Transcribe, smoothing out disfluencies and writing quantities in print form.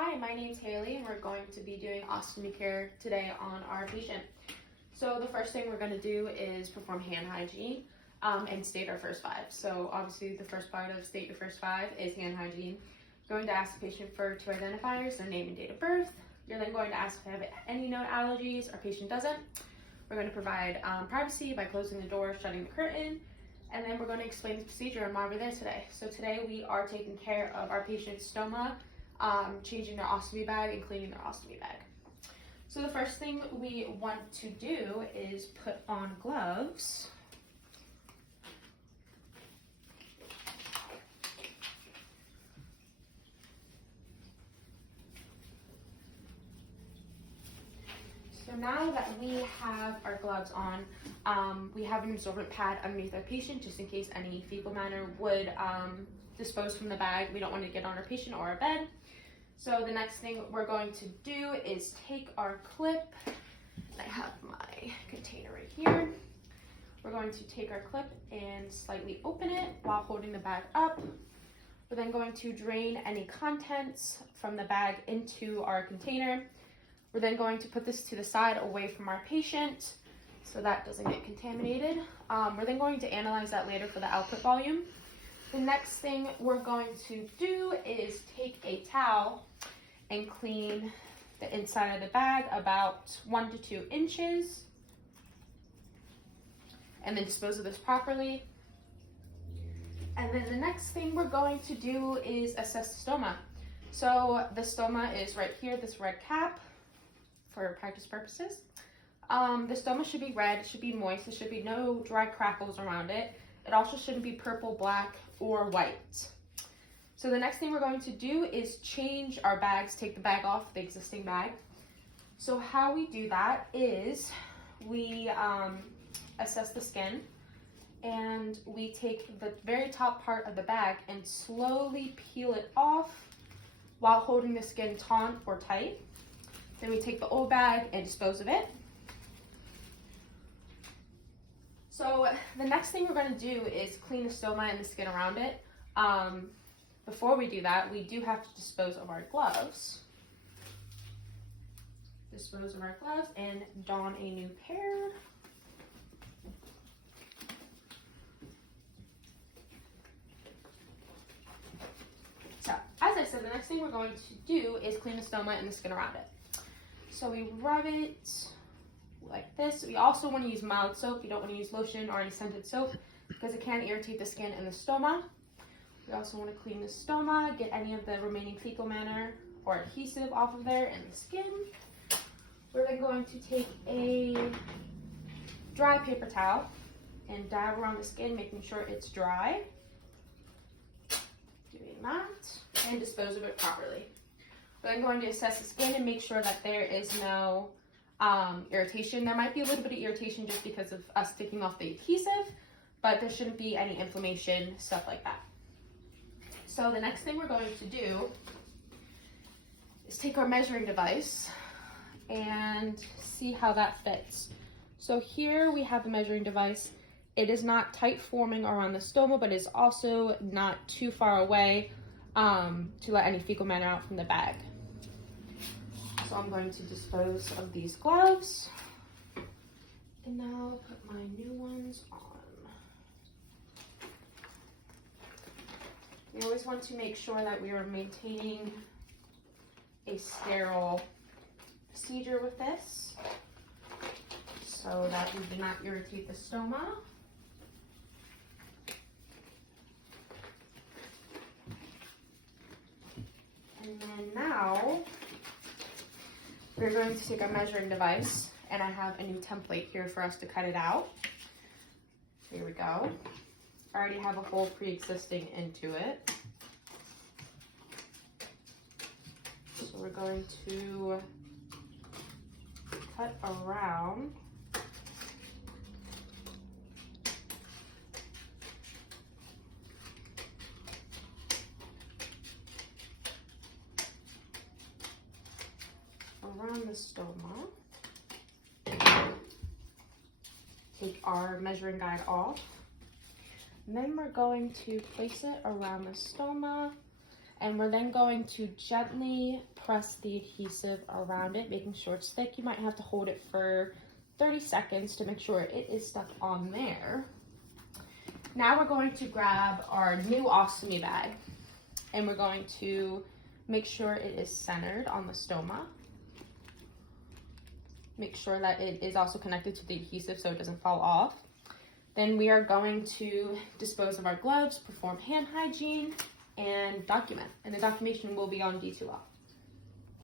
Hi, my name's Haley and we're going to be doing ostomy care today on our patient. So the first thing we're going to do is perform hand hygiene and state our first five. So obviously the first part of state your first five is hand hygiene. You're going to ask the patient for two identifiers, their name and date of birth. You're then going to ask if they have any known allergies. Our patient doesn't. We're going to provide privacy by closing the door, shutting the curtain, and then we're going to explain the procedure and why we're there today. So today we are taking care of our patient's stoma, changing their ostomy bag and cleaning their ostomy bag. So the first thing we want to do is put on gloves. So now that we have our gloves on, we have an absorbent pad underneath our patient just in case any fecal matter would dispose from the bag. We don't want to get on our patient or our bed. So the next thing we're going to do is take our clip. I have my container right here. We're going to take our clip and slightly open it while holding the bag up. We're then going to drain any contents from the bag into our container. We're then going to put this to the side away from our patient so that doesn't get contaminated. We're then going to analyze that later for the output volume. The next thing we're going to do is take a towel and clean the inside of the bag about 1 to 2 inches and then dispose of this properly. And then the next thing we're going to do is assess the stoma. So the stoma is right here, this red cap for practice purposes. The stoma should be red, it should be moist, there should be no dry crackles around it. It also shouldn't be purple, black, or white. So the next thing we're going to do is change our bags, take the bag off the existing bag. So how we do that is we assess the skin and we take the very top part of the bag and slowly peel it off while holding the skin taut or tight. Then we take the old bag and dispose of it. So the next thing we're going to do is clean the stoma and the skin around it. Before we do that, we do have to dispose of our gloves. Dispose of our gloves and don a new pair. So, as I said, the next thing we're going to do is clean the stoma and the skin around it. So we rub it like this. We also want to use mild soap. You don't want to use lotion or any scented soap because it can irritate the skin and the stoma. We also want to clean the stoma, get any of the remaining fecal matter or adhesive off of there and the skin. We're then going to take a dry paper towel and dab around the skin, making sure it's dry. Doing that and dispose of it properly. We're then going to assess the skin and make sure that there is no irritation. There might be a little bit of irritation just because of us taking off the adhesive, but there shouldn't be any inflammation, stuff like that. So the next thing we're going to do is take our measuring device and see how that fits. So here we have the measuring device. It is not tight forming around the stoma, but it's also not too far away to let any fecal matter out from the bag. So I'm going to dispose of these gloves and now put my new ones on. We always want to make sure that we are maintaining a sterile procedure with this so that we do not irritate the stoma. And then now we're going to take our measuring device, and I have a new template here for us to cut it out. Here we go. I already have a hole pre-existing into it. So we're going to cut around the stoma. Take our measuring guide off. And then we're going to place it around the stoma And we're then going to gently press the adhesive around it, making sure it's thick. You might have to hold it for 30 seconds to make sure it is stuck on there. Now we're going to grab our new ostomy bag, and we're going to make sure it is centered on the stoma. Make sure that it is also connected to the adhesive so it doesn't fall off. Then we are going to dispose of our gloves, perform hand hygiene, and document. And the documentation will be on D2L.